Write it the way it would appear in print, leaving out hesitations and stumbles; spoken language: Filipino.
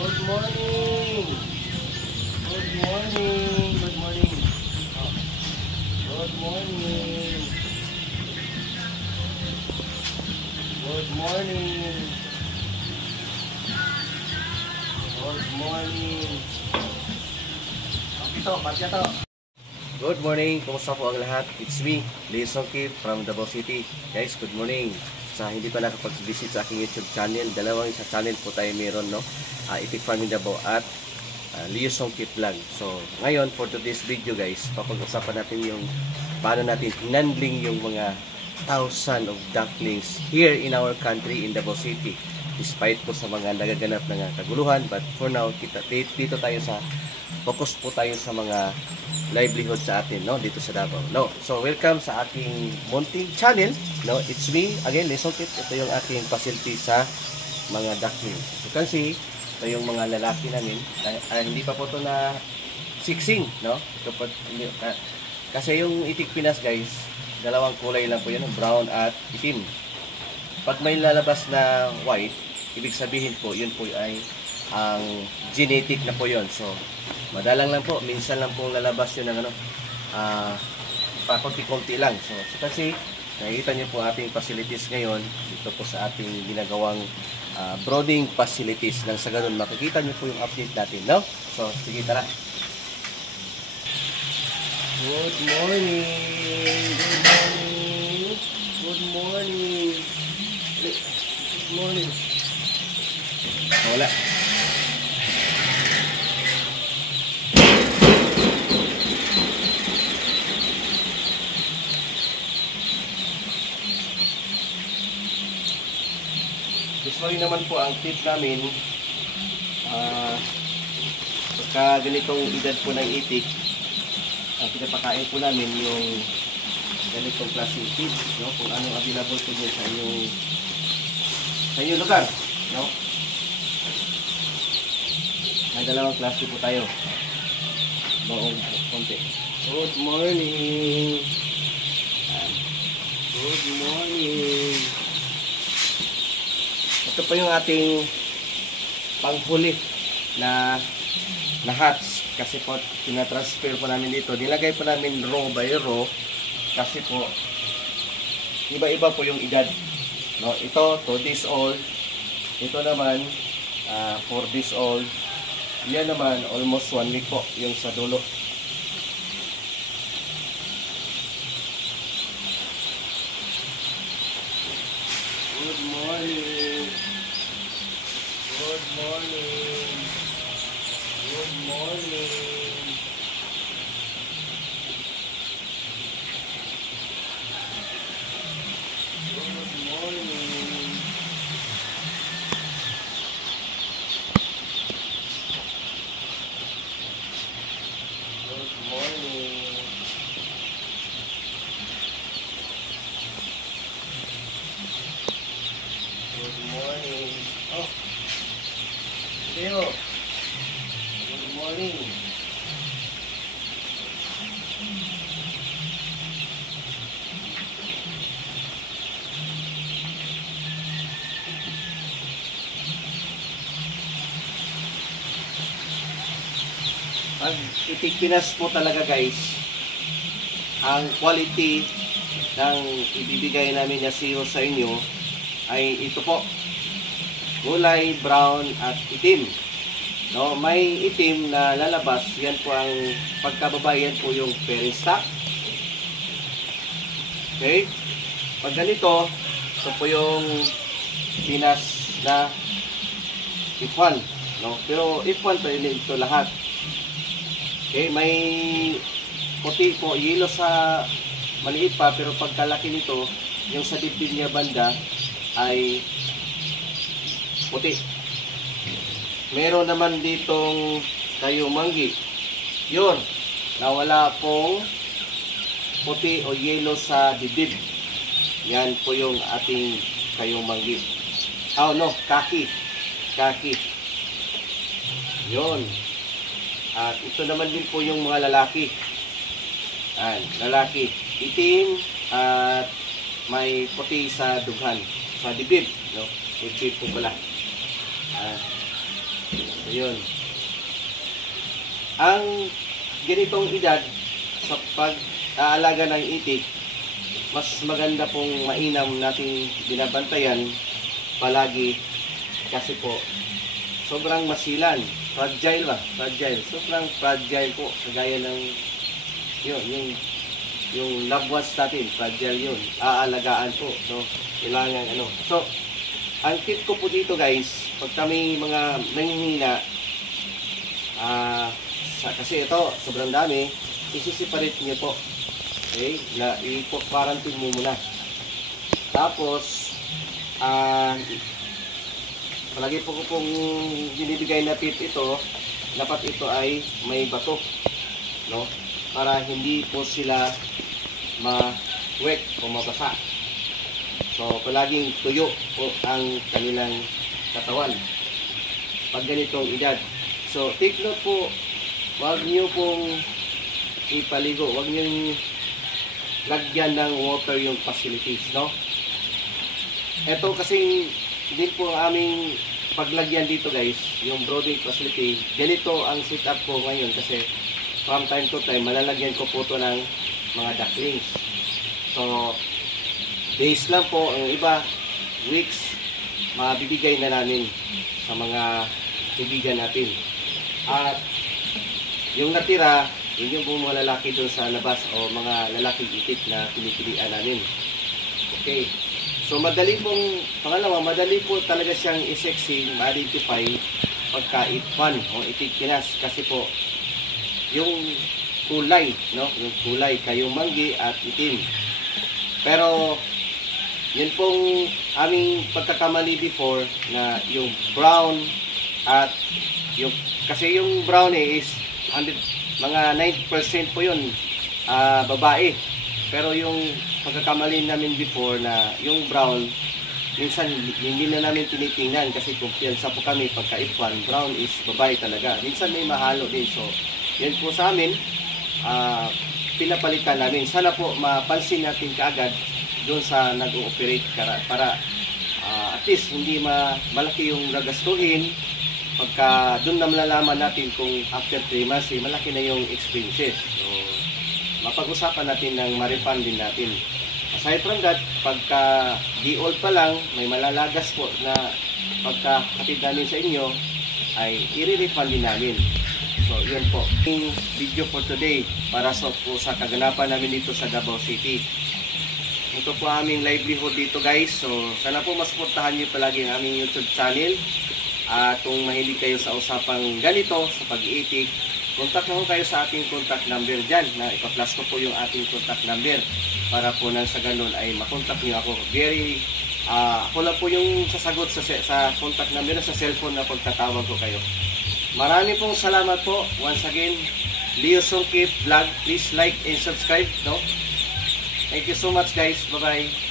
Good morning. Good morning. Good morning. Oh. Good morning. Good morning. Good morning. Ito, patya to. Good morning. Kumusta po ang lahat? It's me, Lee Songkip from Davao City. Guys, good morning. Sa hindi pa nakapag-visit sa aking YouTube channel, dalawang isa channel po tayo meron, no? Itik Farming Davao at Leo Songkip Vlog. So, ngayon, for today's video guys, papag-usapan natin yung paano natin hinandling yung mga thousand of ducklings here in our country in Davao City. Despite po sa mga nagaganap na kaguluhan, but for now, dito tayo sa focus po tayo sa mga livelihood sa atin, no, dito sa Davao, no. So welcome sa aking munting channel, no. It's me again, Lee Songkip. Ito yung aking facility sa mga ducklings. You can see ito yung mga lalaki namin. Hindi pa po ito na siksing, no. Ito po, kasi yung itik Pinas guys, dalawang kulay lang po yan, brown at itim. Pag may lalabas na white, ibig sabihin po yun po ay ang genetic na po yun. So madalang lang po, minsan lang po lalabas yun ng pakunti-kunti lang. So kasi nakikita nyo po ating facilities ngayon dito po sa ating ginagawang brooding facilities. Nang sa ganun makikita nyo po yung update natin, no? So sige, tara. Good morning. Good morning. Good morning. Good morning. Wala. Usually naman po ang tip namin pagka ganitong edad po ng itik, ang pinapakain po namin yung ganitong klaseng tip, no? Kung anong available po dyan sa inyong lugar, no? May dalawang klase po tayo. Baong konti. Good morning. Good morning. Ito po yung ating panghuli na hats. Kasi po, tinatransfer po namin dito. Nilagay po namin row by row. Kasi po, iba-iba po yung edad. No? Ito, 2 days old. Ito naman, 4 days old. Yan naman, almost 1 week po, yung sa dulo. Good morning. Good morning. Good morning. Good morning. Good morning. Good morning. Oh. Leo. Good morning. Pag itik Pinas po talaga guys, ang quality ng ibibigay namin na siro sa inyo ay ito po, kulay brown at itim, no? May itim na lalabas, yan po ang pagkababayan po yung parent stock. Okay, pag ganito, ito po yung Pinas na F1, no? Pero F1 pa rin ito lahat. Okay, may puti po, yellow sa maliit pa, pero pagkalaki nito, yung sa dibdib niya banda ay puti. Meron naman ditong kayumanggi, yun, nawala pong puti o yellow sa dibdib. Yan po yung ating kayumanggi. Oh no, kaki. Yun. At ito naman din po yung mga lalaki. Lalaki, itim at may puti sa dughan, sa dibdib, no? Dibdib po pala. Ayun. Ang ganitong edad sa pag-aalaga ng itik, mas maganda pong mainam nating binabantayan palagi kasi po sobrang masilan, fragile ba? Fragile. Sobrang fragile po kagaya ng yung loved ones natin, fragile yun. Aalagaan po, no? Kailangan ano. So, ang tip ko po dito guys, pag kami mga nanghihina, kasi ito, sobrang dami, isi-separate niyo po. Okay? Na i-quarantine mo muna. Tapos, palagi po ko pong binibigay na tip ito, dapat ito ay may bato. No? Para hindi po sila ma-wet o mabasa. So, palaging tuyo po ang kanilang katawan. Pag ganitong edad. So, take note po, huwag nyo pong ipaligo. Huwag nyo lagyan ng water yung facilities, no? Ito kasing din po ang aming paglagyan dito guys, yung brooding facility. Ganito ang setup ko ngayon kasi from time to time, malalagyan ko po ito ng mga ducklings. So, days lang po, ang iba, weeks, mabibigay na namin sa mga kaibigan natin. At yung natira, yun yung mga lalaki doon sa labas o mga lalaking itik na pinipilian namin. Okay. So, madali pong, pangalawa, madali po talaga siyang i-sexy, ma-identify pagka-itpan o itik-kinas. Kasi po, yung kulay, no? Yung kulay, kayong manggi at itim. Pero, yun pong aming pagkakamali before na yung brown at yung, kasi yung brown is mga 90% po yun babae. Pero yung pagkakamali namin before na yung brown, minsan hindi na namin tinitingnan kasi kumpiyansa po kami pagka-F1, brown is babae talaga. Minsan may mahalo din. So, yan po sa amin, pinapalitan namin. Sana po mapansin natin kaagad doon sa nag-ooperate para at least hindi malaki yung gagastuhin. Pagka doon na malalaman natin kung after 3 months, malaki na yung expenses. So, mapag-usapan natin ng ma-refund din natin. Aside from that, pagka di-old pa lang, may malalagas po na pagka hatid namin sa inyo, ay i-refund din namin. So, yun po. Yung video for today para sa kaganapan namin dito sa Davao City. Ito po aming livelihood dito guys. So, sana po masuportahan niyo palagi ang aming YouTube channel. At kung mahilig kayo sa usapang ganito, sa pag-iitik, contact mo kayo sa ating contact number dyan. Na ipa-flash ko po yung ating contact number para po nang sa ganun ay makontak niyo ako. Ako lang po yung sasagot sa contact number sa cellphone na pagtatawag ko kayo. Marami pong salamat po. Once again, Leo Songkit Vlog. Please like and subscribe. No? Thank you so much guys. Bye-bye.